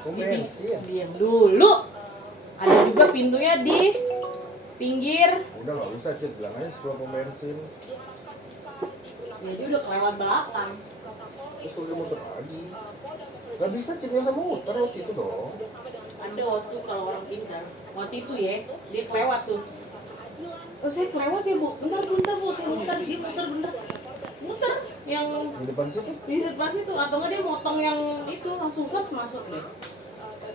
Diam dulu. Ada juga pintunya di pinggir. Udah nggak usah Cid, bilang aja sebuah pom bensin. Ya dia udah kelewat belakang. Terus udah muter lagi. Gak bisa Cid, nggak usah muter waktu itu dong. Ada waktu kalau orang pintar. Waktu itu ya, dia kelewat tuh. Oh saya kelewat ya bu, bentar bu, saya muter, dia muter bentar. Muter yang Di depan situ. di depan situ, atau nggak dia motong yang itu langsung set masuk deh.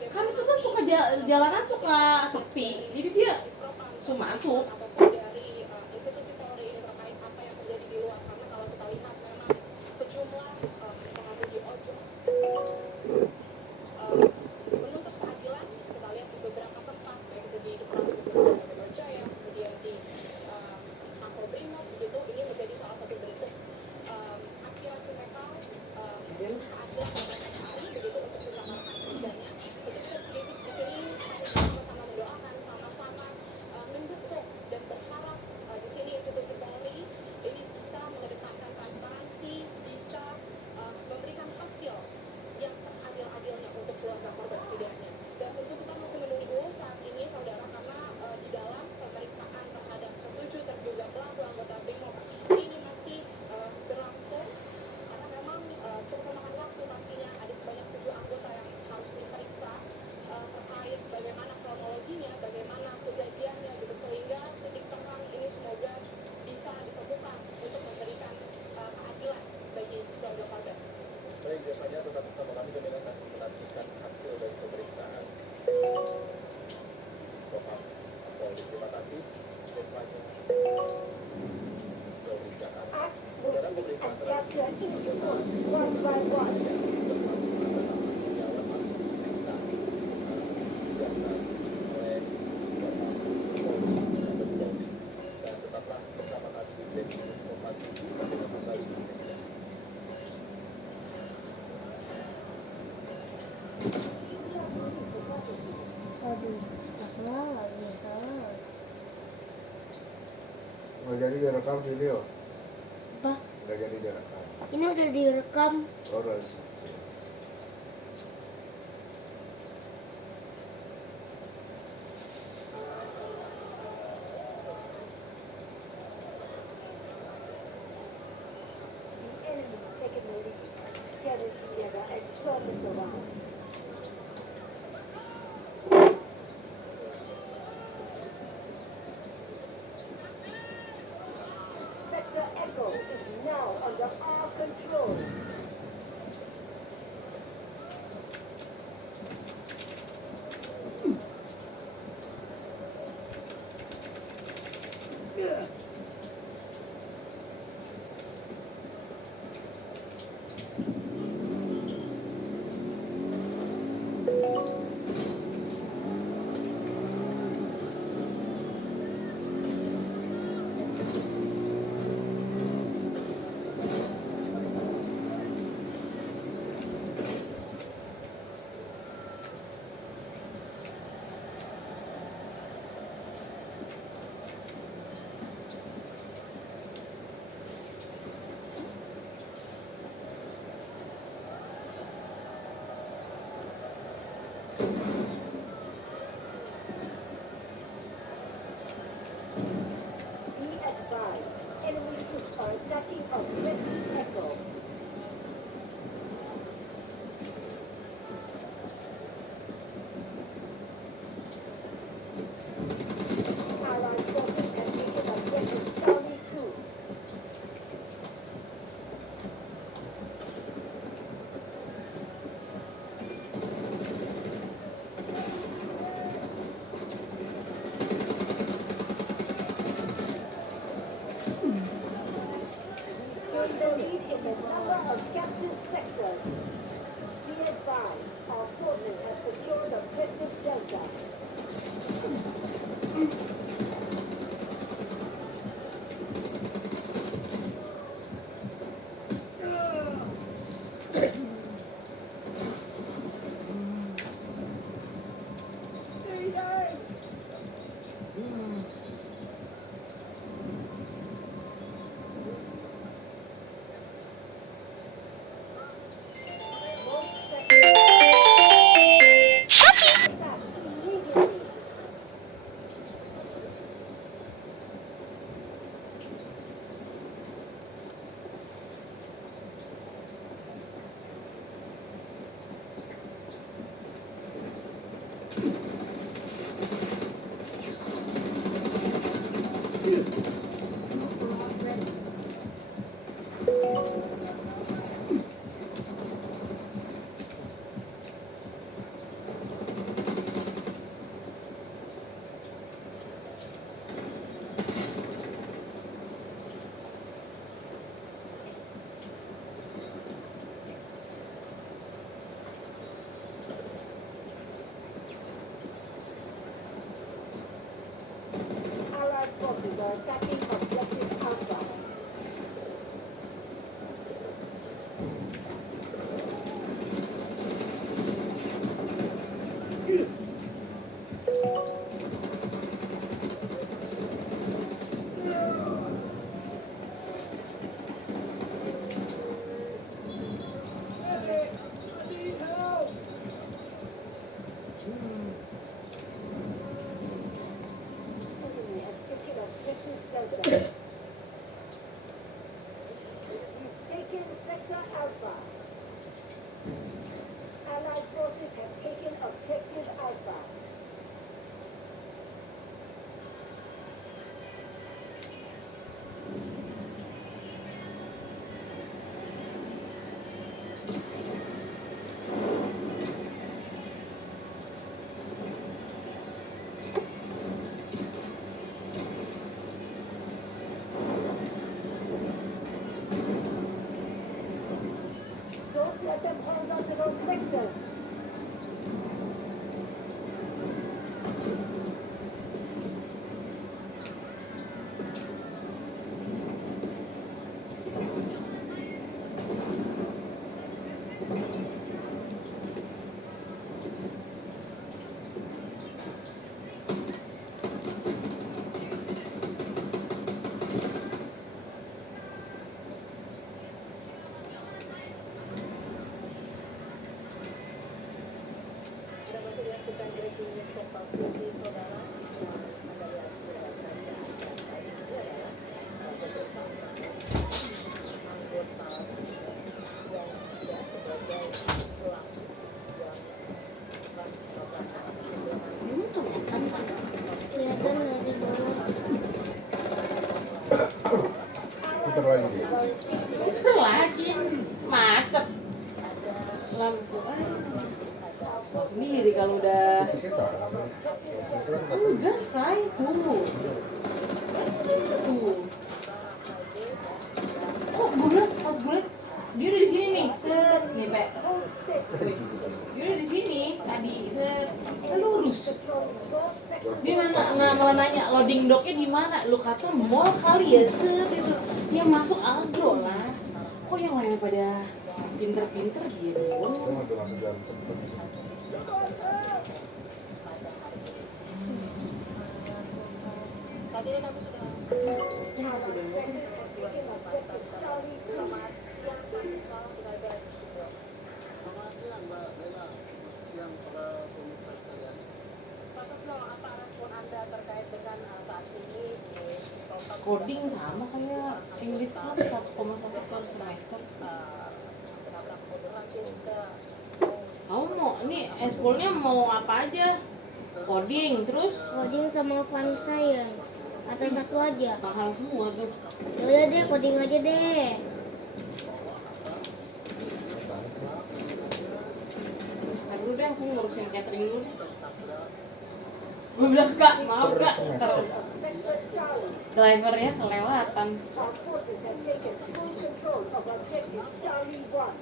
Kan itu kan suka jalanan suka sepi, jadi dia langsung masuk. Dari institusi Polri ini terkait apa yang terjadi di luar, karena kalau kita lihat memang sejumlah pengemudi ojol menuntut keadilan. Kita lihat di beberapa tempat, baik itu di depan Gubernur Metro Jaya, kemudian di Makobrimob, begitu. Ini menjadi salah satu bentuk aspirasi mereka, keadilan yang mereka cari, begitu, untuk sesama rekan kerjanya. Itu kita di sini sama-sama mendoakan, sama-sama mendukung dan berharap di sini institusi Polri ini bisa mengedepankan transparansi, bisa memberikan hasil yang seadil-adilnya untuk keluarga korban setidaknya. Dan tentu kita masih menunggu saat ini, saudara, karena di dalam pemeriksaan terhadap ketujuh terduga pelaku anggota BRIMOB ini masih berlangsung, karena memang cukup memakan waktu. Pastinya ada sebanyak 7 anggota yang harus diperiksa terkait bagaimana kronologinya, bagaimana kejadiannya gitu, sehingga titik terang ini semoga bisa ditemukan untuk memberikan keadilan bagi keluarga korban. Baik, Zevanya tetap bersama kami akan menantikan hasil dari pemeriksaan Propam Polri. Terima kasih, Zevanya. Dari Jakarta. Saudara, pemeriksaan terakhir dan tetaplah bersama kami di Breaking News Kompas TV. Sampai jumpa lagi. Aduh, salah. Nggak jadi direkam video. Apa? Nggak jadi direkam. Ini udah direkam. Terus. Kelihatan dari bawah. Putar lagi deh. Puter lagi, macet lampu. Tahu sendiri kalau udah Itu sih salah. Itu kan enggak say tuh. Oh gue liat pas gue liat dia udah di sini nih, set nih Pe. Dia udah di sini tadi, set kan lurus. Dia malah nanya loading docknya di mana? Lu kata mall kali ya, set itu. Dia masuk agro lah. Kok yang lain pada pinter-pinter gitu? udah masuk jam cepet. Tadi kami sudah selamat siang Pak Derajat. Selamat siang Mbak Bella, selamat siang para pemirsa sekalian. Pak Kusno, apa respon Anda terkait dengan saat ini di Program Coding sama kayak English kan 1,1 per semester. penabrak mobil langsung ke Kamu mau ini eskulnya mau apa aja? Coding terus Coding sama fun science. Atau satu aja. mahal semua tuh. Yaudah deh, coding aja deh. Nah, dulu deh aku ngurusin catering dulu deh. Gue bilang kak, maaf kak, drivernya kelewatan.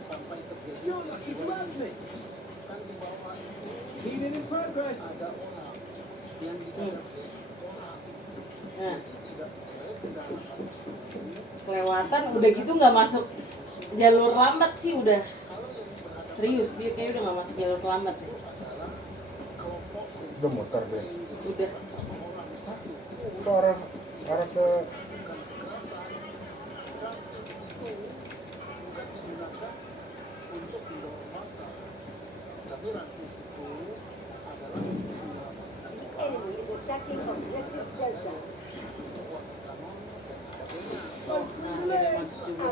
Sampai terjadi kan di bawah ini ada orang yang dihadapi Nah, tidak baik kendaraan. kelewatan udah gitu nggak masuk jalur lambat sih udah. Serius dia kayak udah nggak masuk jalur lambat ya. Udah muter deh. Udah. Itu arah ke Bukan digunakan untuk mendorong massa, tapi rantis itu adalah menyelamatkan Nah, dia udah masuk juga.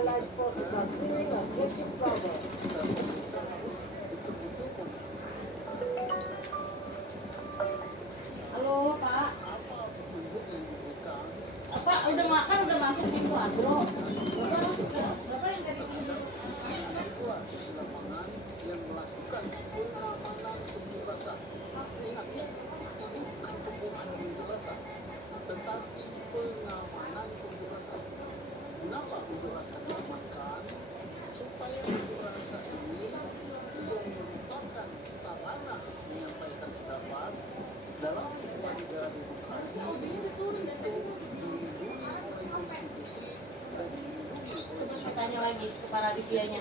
Halo Pak. Pak udah makan udah masuk pintu agro. Bapak yang dari yang melakukan pengamanan pengunjuk rasa. Ingat ya, ini bukan pembukaan pengunjuk rasa, tetapi pengamanan pengunjuk rasa. Kenapa pengunjuk rasa diamankan? Supaya pengunjuk rasa ini yang merupakan sarana menyampaikan pendapat dalam sebuah negara demokrasi itu dilindungi Divianya.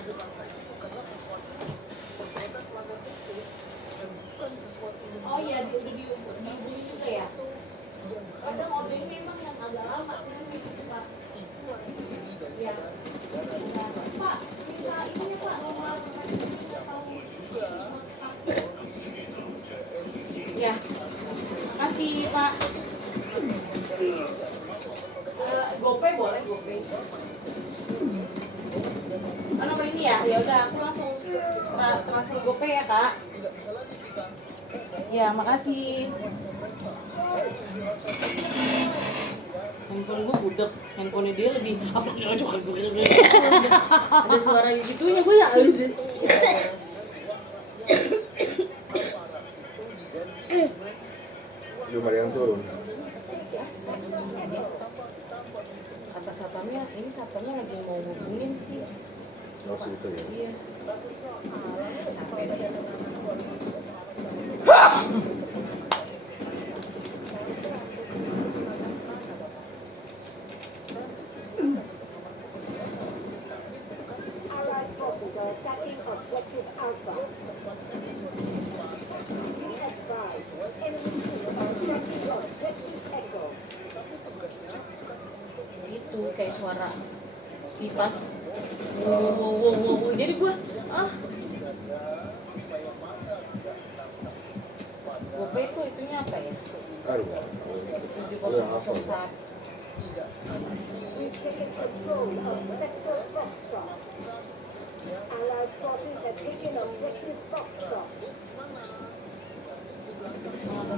Oh iya, udah dihubungi juga ya. Kadang OB memang yang agak lama, Pak. Ya. Pak, minta ini Pak, nomor ya. Makasih Pak. GoPay boleh GoPay. Oh, nomor ini ya? Ya udah, aku langsung transfer GoPay ya Kak. Ya, makasih. Handphone gue budak, handphonenya dia lebih ada suara gitunya gue ya sih. Belum ada yang turun. Biasa. Kata satpamnya, ini satpamnya lagi mau hubungin sih. Oh situ ya. Iya. Capek deh. Itu kayak suara kipas. Wow. Jadi gue GoPay itu itunya apa ya? Aduh. 7001. Sama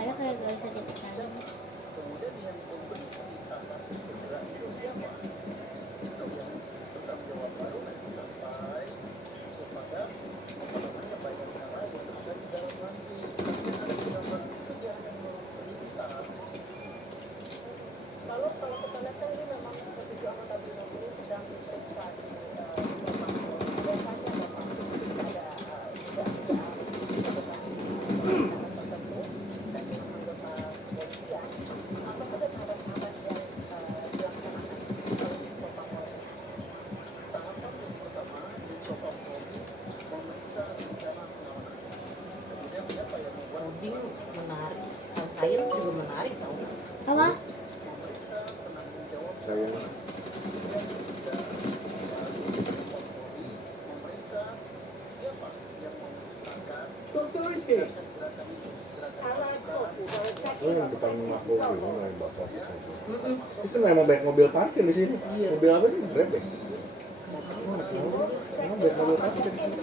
Ada kayak gak bisa dipecahin.'Coding menarik, science juga menarik tau. Apa? Saya yang depan rumah aku ini naik bapak. Itu memang banyak mobil parkir di sini. Mobil apa sih? Grab ya? Emang banyak mobil parkir di sini.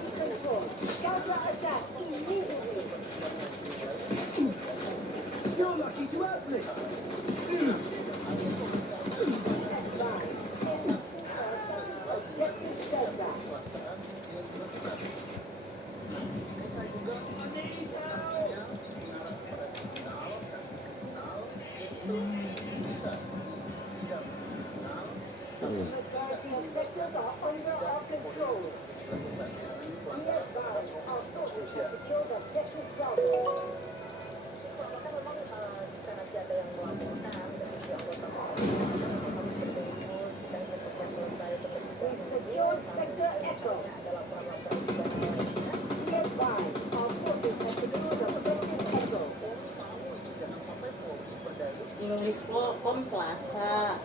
English Kom Selasa.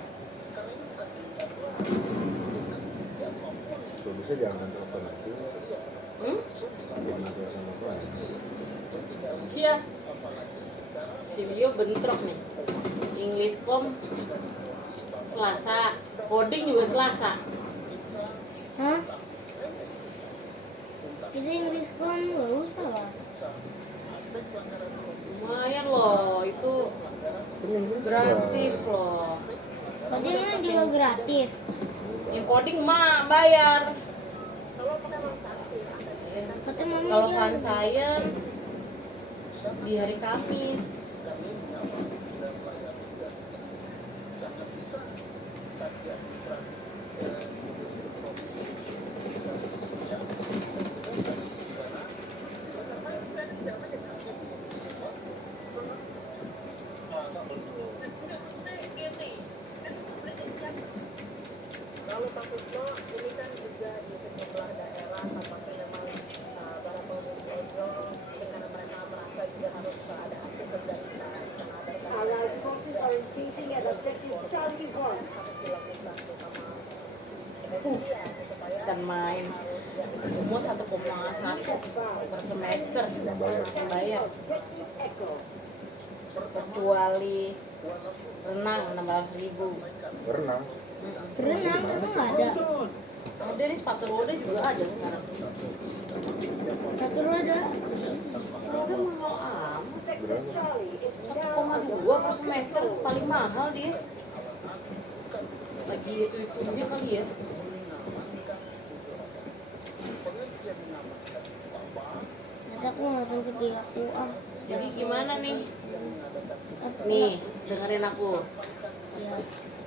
Kalau bisa jangan telepon lagi. Jangan telepon lagi. Iya. Video bentrok nih. English Kom Selasa, coding juga Selasa. Hah? Itu English kan nggak usah lah. Lumayan loh, itu Kan yang gratis loh. Codingnya juga gratis. Yang coding mah bayar. Kata mama Kalau dia fun science di hari Kamis. Lalu Pak Susno, ini kan juga di sejumlah daerah apakah memang para pengemudi ojol dengan mereka merasa juga harus ada aktif dari karena ada harus dilakukan terutama supaya Kan main semua 1,1 per semester yang bayar, kecuali renang 600.000. Berenang. berenang itu nggak ada. Ada nih sepatu roda juga ada sekarang. Satu roda. Roda mahal amat. Berapa? 1,2 per semester paling mahal dia. Lagi itu dia kali ya. Nanti aku langsung pergi aku Jadi gimana nih? Apa? Nih, dengerin aku. Ya.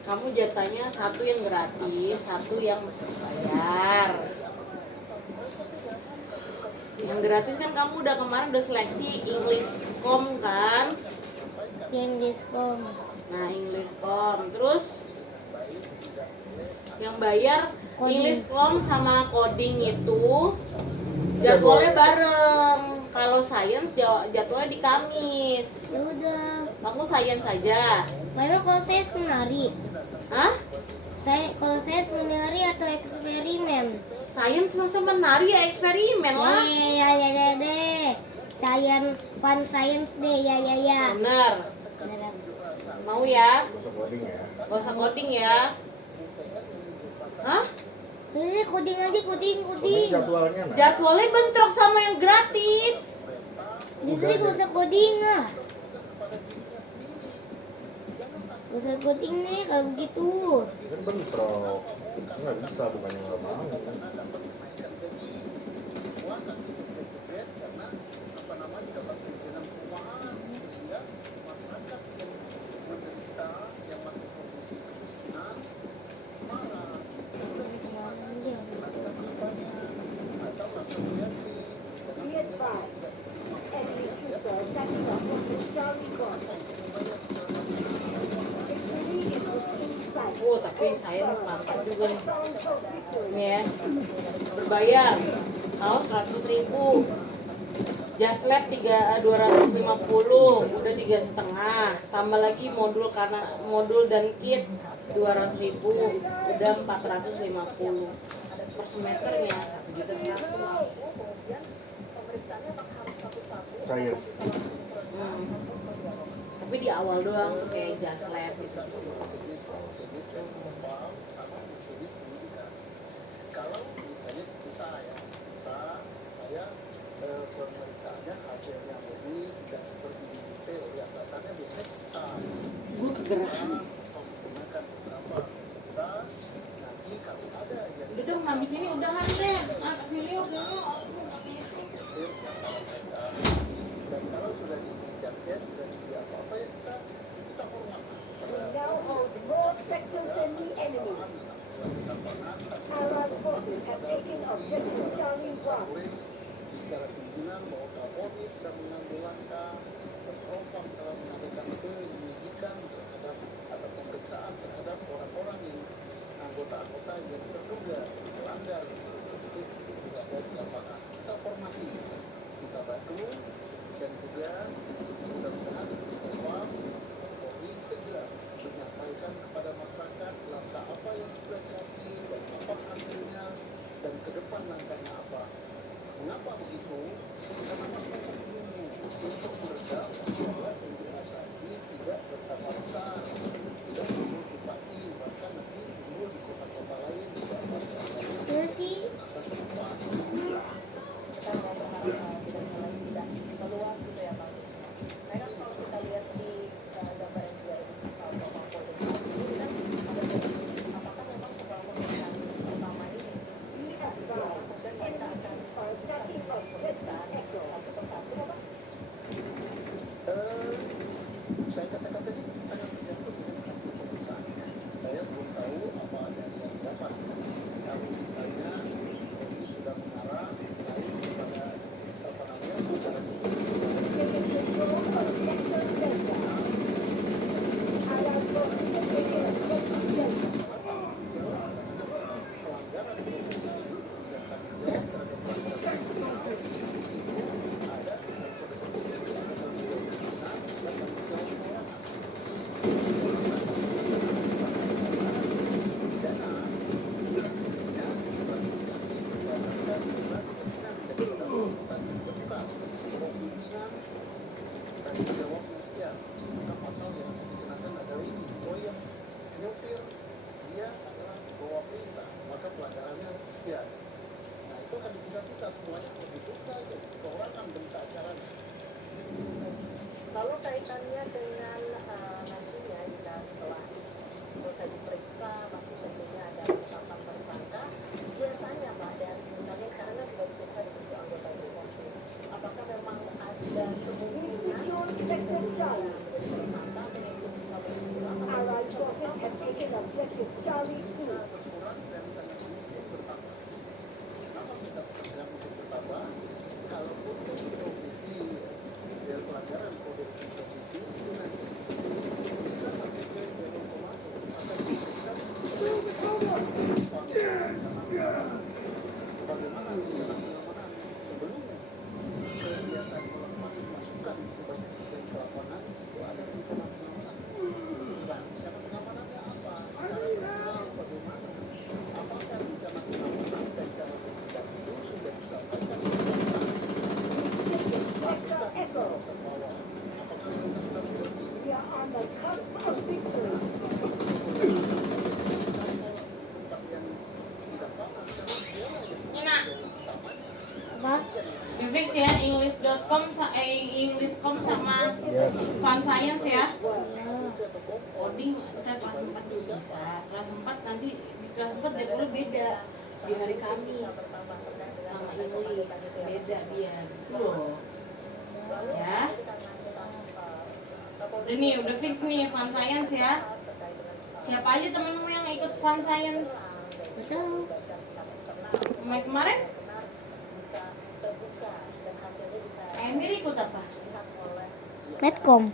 Kamu jatahnya satu yang gratis, satu yang bayar. Yang gratis kan kamu udah kemarin udah seleksi English Com kan? Yang diskom. Nah, English Com. Terus yang bayar Coding. English Com sama coding itu jadwalnya bareng. Kalau science jadwalnya di Kamis. Ya udah. Kamu science saja. Memang kalau saya menari. Hah? Kalau saya menari atau eksperimen. Science masa menari ya eksperimen lah. Ya deh. Fun science deh ya. Bener. Beneran. Mau ya? Masuk coding ya. Gak usah coding ya. Hah? Ini coding aja, coding. Coding jadwalnya nah. Jadwalnya bentrok sama yang gratis. Jadi gak usah coding ah. Gak usah coding nih kalau begitu. Kan bentrok. Nggak bisa, bukannya nggak mau. Oh, tapi saya mantap juga nih. Nih ya. Berbayar. Tahu 100.000. Just lab 250, udah 3,5. Tambah lagi modul dan kit 200.000, udah 450 per semesternya 1,1 juta. Cair. Tapi di awal doang tuh kayak just lab gitu. Kalau misalnya bisa saya pemeriksaannya hasil yang lebih tidak seperti di detail di atasannya biasanya bisa Gue kegerahan. menggunakan beberapa bisa nanti kalau ada yang Udah dong, habis ini udahan deh. Video dulu. dan kalau sudah dijaket sudah diberi apa-apa ya kita hormat secara pimpinan bahwa Kapolri sudah mengambil langkah berpropam dalam mengadakan penyelidikan terhadap atau pemeriksaan terhadap orang-orang yang anggota-anggota yang terduga melanggar juga dari lapangan. Kita hormati, kita bantu dan juga mudah-mudahan bahwa Polri segera menyampaikan kepada masyarakat langkah apa yang sudah diambil dan apa hasilnya dan ke depan langkahnya apa. Mengapa begitu? Karena masyarakat menunggu untuk meredam bahwa unjuk rasa ini tidak bertambah besar, tidak timbul simpati, bahkan nanti timbul di kota-kota lain. Terus saya katakan tadi sangat tergantung dengan hasil pemeriksaan. Saya belum tahu apa dari yang didapat. Kalau misalnya ini sudah mengarah lain kepada apa namanya saudara pelanggaran profesi dan tanggung jawab terhadap pelanggaran profesional itu ada dalam kode etik dan tanggung jawab pimpinan dan tanggung jawab kewenangan. Pidana artinya klasifikasi berdasarkan jumlah kemungkinan daripada tuntutan yang ditemukan. Kalau pimpinan tanggung jawabnya sekian, maka pasal yang akan dikenakan adalah ini. Oh yang nyopir dia adalah bawa perintah, maka pelanggarannya sekian. Nah itu akan dipisah-pisah semuanya diperiksa aja perorangan berita acaranya. Lalu kaitannya dengan nantinya jika setelah selesai diperiksa masih tentunya ada penetapan tersangka, biasanya Pak, dan misalnya sekarang kan sudah diperiksa di 7 anggota BRIMOB, apakah memang ada kemungkinan yang menjadi tersangka dan itu bisa berkurang Bisa berkurang dan sangat mungkin bertambah. Kenapa sangat mungkin bertambah? Kalau untuk profesi pelanggaran kode etik profesi itu nanti bisa sampai ke jalur komando akan diperiksa bagaimana rencana pengamanan sebelum kegiatan melepas masukan sebanyak sekian ke lapangan itu ada rencana pengamanan. Nah, rencana pengamanannya apa? Syarat-syaratnya bagaimana? Apakah rencana pengamanan dan cara bertindak itu sudah disampaikan Apa? Di fix ya, English.com sama Fun Science ya. Coding kita kelas 4 juga bisa. Kelas 4 nanti di kelas 4 jadwalnya beda. Di hari Kamis sama English beda dia. Gitu loh. Ya. Udah nih, udah fix nih Fun Science ya. Siapa aja temenmu yang ikut Fun Science? Betul. Kemarin? Emir ikut apa? Medcom.